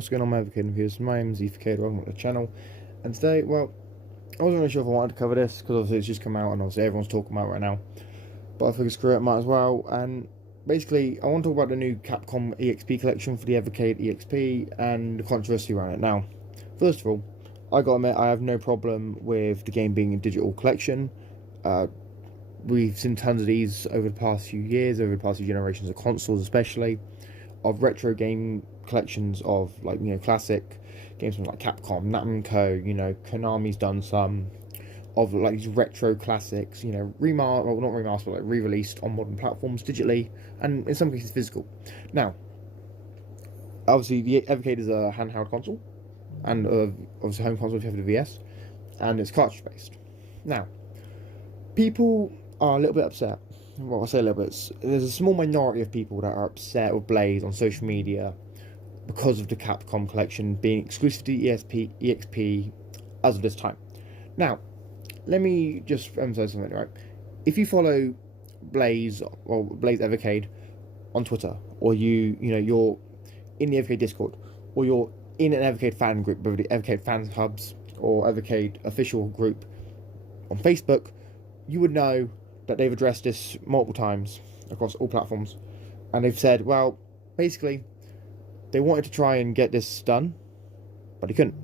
what's going on, my Evercade viewers? My name's Evercade, welcome to the channel. And today, well, I wasn't really sure if I wanted to cover this because obviously it's just come out and obviously everyone's talking about it right now. But I figured screw it, might as well. And basically, I want to talk about the new Capcom EXP collection for the Evercade EXP and the controversy around it. Now, first of all, I gotta admit, I have no problem with the game being a digital collection. We've seen tons of these over the past few years, over the past few generations of consoles especially, of retro game collections of, like, you know, classic games from like Capcom, Namco, you know, Konami's done some of like these retro classics, you know, not remastered, but like re-released on modern platforms digitally and in some cases physical. Now, obviously the Evercade is a handheld console and obviously home console if you have the VS, and it's cartridge based. Now, people are a little bit upset. Well, I say a little bit. There's a small minority of people that are upset with Blaze on social media because of the Capcom collection being exclusive to EXP as of this time. Now, let me just emphasize something, right? If you follow Blaze or Blaze Evercade on Twitter, or you're in the Evercade Discord, or you're in an Evercade fan group, whether the Evercade fans hubs or Evercade official group on Facebook, you would know that they've addressed this multiple times across all platforms, and they've said, well, basically, they wanted to try and get this done, but they couldn't.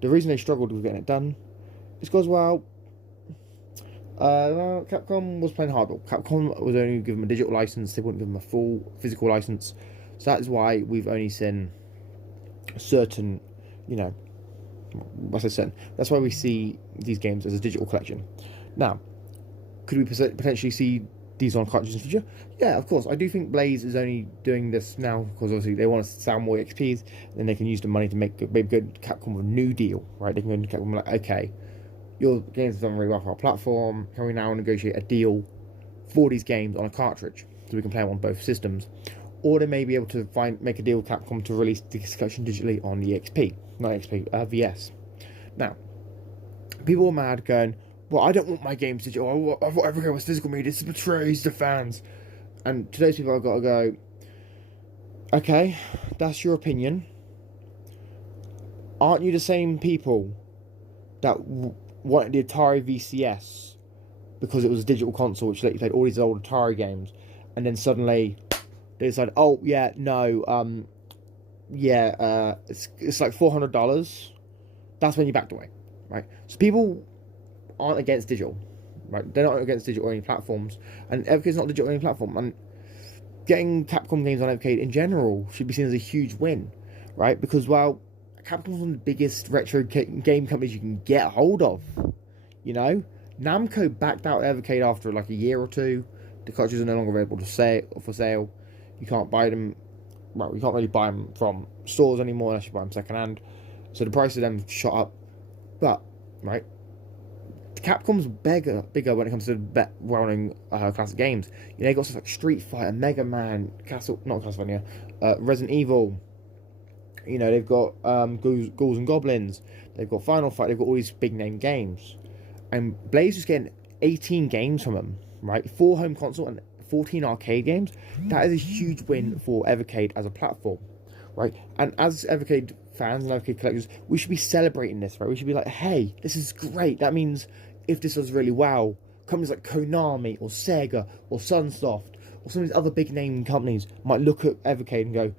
The reason they struggled with getting it done is because, Capcom was playing hardball. Capcom was only given them a digital license, they wouldn't give them a full physical license, so that is why we've only seen certain, that's why we see these games as a digital collection. Now, could we potentially see these on cartridges in the future? Yeah, of course. I do think Blaze is only doing this now because obviously they want to sell more XPs, then they can use the money to maybe go to Capcom with a new deal, right? They can go to Capcom like, okay, your games have done really well for our platform, can we now negotiate a deal for these games on a cartridge so we can play them on both systems? Or they may be able to make a deal with Capcom to release this collection digitally on the VS. Now, people are mad going, well, I don't want my games digital. I want every game was physical media. This betrays the fans. And to those people, I've got to go, okay, that's your opinion. Aren't you the same people that wanted the Atari VCS because it was a digital console which let you play all these old Atari games, and then suddenly they decided, oh yeah, no, it's like $400. That's when you backed away, right? So people aren't against digital, right? They're not against digital only platforms, and Evercade's not a digital only platform, and getting Capcom games on Evercade in general should be seen as a huge win, right? Because, well, Capcom's one of the biggest retro game companies you can get a hold of, you know? Namco backed out Evercade after like a year or two. The cartridges are no longer available for sale. You can't buy them, well, you can't really buy them from stores anymore unless you buy them second hand, so the price of them shot up. But, right, Capcom's bigger when it comes to well-known classic games. You know, they got stuff like Street Fighter, Mega Man, Resident Evil. You know, they've got Ghouls and Goblins. They've got Final Fight. They've got all these big-name games. And Blaze is getting 18 games from them, right? 4 home console and 14 arcade games. That is a huge win for Evercade as a platform, right? And as Evercade fans and Evercade collectors, we should be celebrating this, right? We should be like, hey, this is great. That means if this does really well, companies like Konami or Sega or Sunsoft or some of these other big name companies might look at Evercade and go,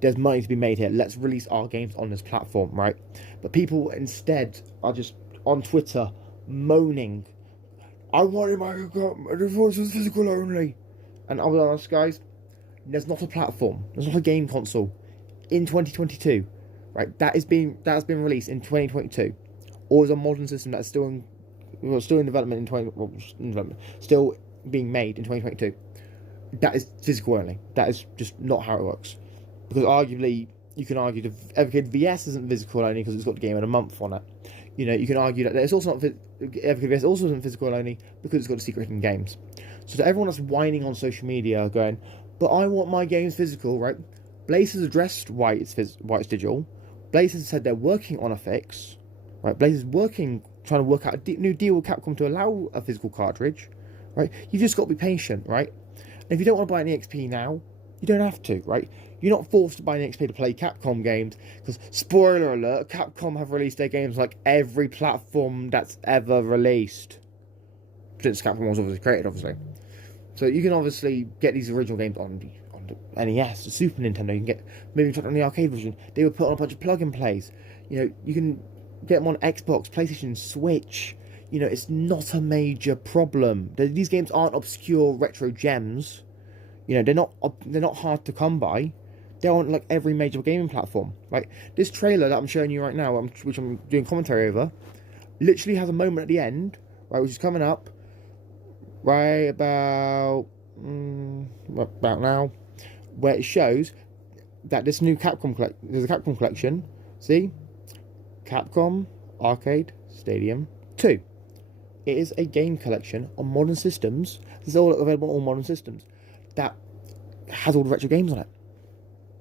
there's money to be made here, let's release our games on this platform, right? But people instead are just on Twitter moaning, I wanted my divorce was physical only. And I'll be honest, guys, there's not a platform, there's not a game console in 2022, right? That has been released in 2022, or is a modern system that's still in development still being made in 2022. That is physical only. That is just not how it works. Because arguably, you can argue the Evercade VS isn't physical only because it's got the game in a month on it. You know, you can argue that it's also not Evercade VS also isn't physical only because it's got the secret hidden games. So to everyone that's whining on social media, going, but I want my games physical, right? Blaze has addressed why it's digital. Blaze has said they're working on a fix, right? Blaze is trying to work out a new deal with Capcom to allow a physical cartridge, right? You've just got to be patient, right? And if you don't want to buy an EXP now, You don't have to, right? You're not forced to buy an XP to play Capcom games, because, spoiler alert, Capcom have released their games like every platform that's ever released. Since Capcom was obviously created, obviously. So you can obviously get these original games on the NES, the Super Nintendo. You can get maybe on the arcade version. They would put on a bunch of plug-and plays. You know, you can get them on Xbox, PlayStation, Switch. You know, it's not a major problem. These games aren't obscure retro gems. You know, they're not hard to come by. They're on like every major gaming platform. Right? This trailer that I'm showing you right now, which I'm doing commentary over, literally has a moment at the end, right, which is coming up right about now, where it shows that this new there's a Capcom collection. See, Capcom Arcade Stadium 2. It is a game collection on modern systems. This is all available on all modern systems. That has all the retro games on it.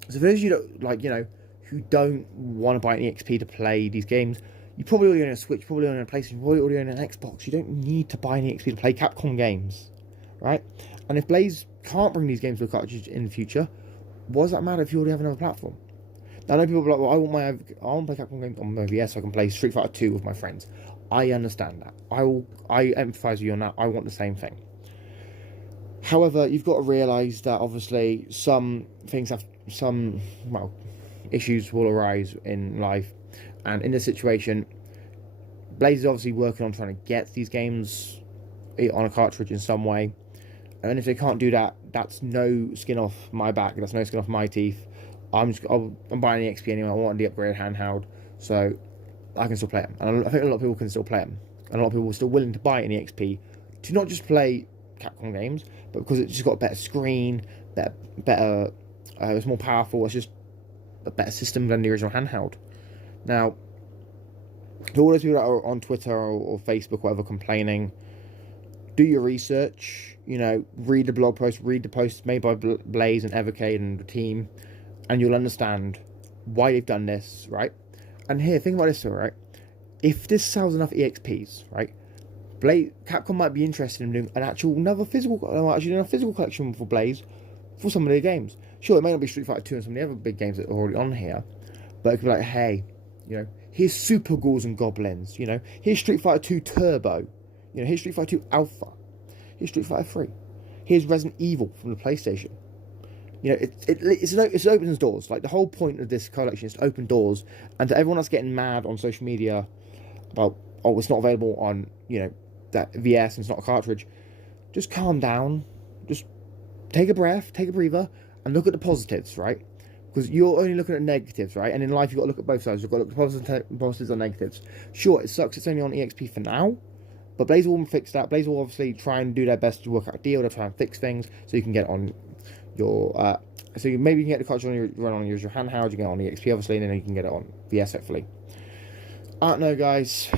So for those of you that, like, you know, who don't want to buy an EXP to play these games, you probably already own a Switch, probably own a PlayStation, probably already own an Xbox. You don't need to buy an EXP to play Capcom games, right? And if Blaze can't bring these games to a cartridge in the future, what does that matter if you already have another platform? Now, I know people are like, well, I want to play Capcom games on my VS so I can play Street Fighter 2 with my friends. I understand that. I empathise with you on that. I want the same thing. However, you've got to realise that obviously some things have issues will arise in life, and in this situation, Blaze is obviously working on trying to get these games on a cartridge in some way. And if they can't do that, that's no skin off my back. That's no skin off my teeth. I'm buying the XP anyway. I want the upgraded handheld, so I can still play them. And I think a lot of people can still play them. And a lot of people are still willing to buy an XP to not just play Capcom games, but because it's just got a better screen, better, it's more powerful. It's just a better system than the original handheld. Now, to all those people that are on Twitter or Facebook, whatever, complaining, do your research. You know, read the blog post, read the posts made by Blaze and Evercade and the team, and you'll understand why they've done this, right? And here, think about this, right? If this sells enough EXPs, right, Capcom might be interested in doing another physical collection for Blaze for some of their games. Sure, it may not be Street Fighter 2 and some of the other big games that are already on here, but it could be like, hey, you know, here's Super Ghouls and Goblins, you know, here's Street Fighter 2 Turbo, you know, here's Street Fighter 2 Alpha, here's Street Fighter 3, here's Resident Evil from the PlayStation. You know, it opens doors. Like, the whole point of this collection is to open doors, and to everyone that's getting mad on social media about, oh, it's not available on, you know, that VS and it's not a cartridge, just calm down, just take a breath, take a breather, and look at the positives, right? Because you're only looking at negatives, right? And in life, you've got to look at both sides. You've got to look at positives and negatives. Sure, it sucks it's only on EXP for now, but Blaze will fix that. Blaze will obviously try and do their best to work out a deal, to try and fix things, so you can get on your, maybe you can get the cartridge run on your handheld, you can get it on EXP, obviously, and then you can get it on VS, hopefully. I don't know, guys.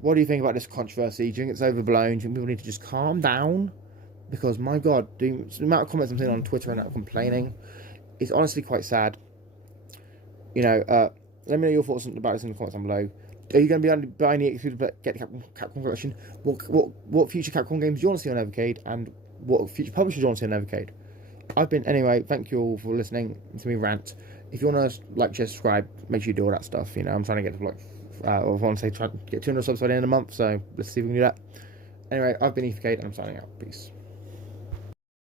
What do you think about this controversy? Do you think it's overblown? Do you think people need to just calm down? Because, my God, the amount of comments I'm seeing on Twitter and that complaining is honestly quite sad. You know, let me know your thoughts about this in the comments down below. Are you going to be buying the EXP to get the Capcom collection? What future Capcom games do you want to see on Evercade? And what future publishers do you want to see on Evercade? Anyway, thank you all for listening to me rant. If you want to like, share, subscribe, make sure you do all that stuff. You know, I'm trying to get to like, I want to say try to get 200 subs by the end of the month, so let's see if we can do that. Anyway, I've been Evercade and I'm signing out. Peace.